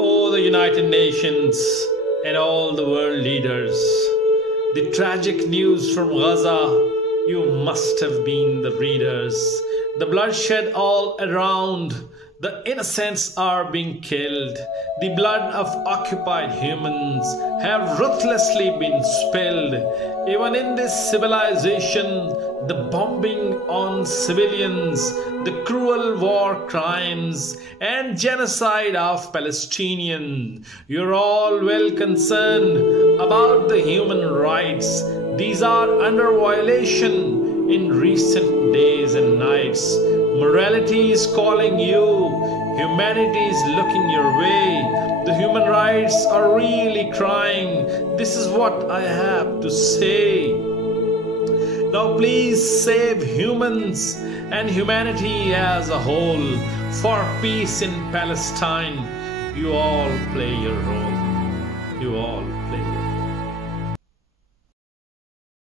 Oh, the United Nations and all the world leaders, the tragic news from Gaza, you must have been the readers. The bloodshed all around, the innocents are being killed. The blood of occupied humans have ruthlessly been spilled. Even in this civilization, the bombing on civilians, the cruel war crimes and genocide of Palestinians. You're all well concerned about the human rights. These are under violation in recent days and nights. Morality is calling you. Humanity is looking your way. The human rights are really crying. This is what I have to say. Now please save humans and humanity as a whole. For peace in Palestine, you all play your role. You all play your role.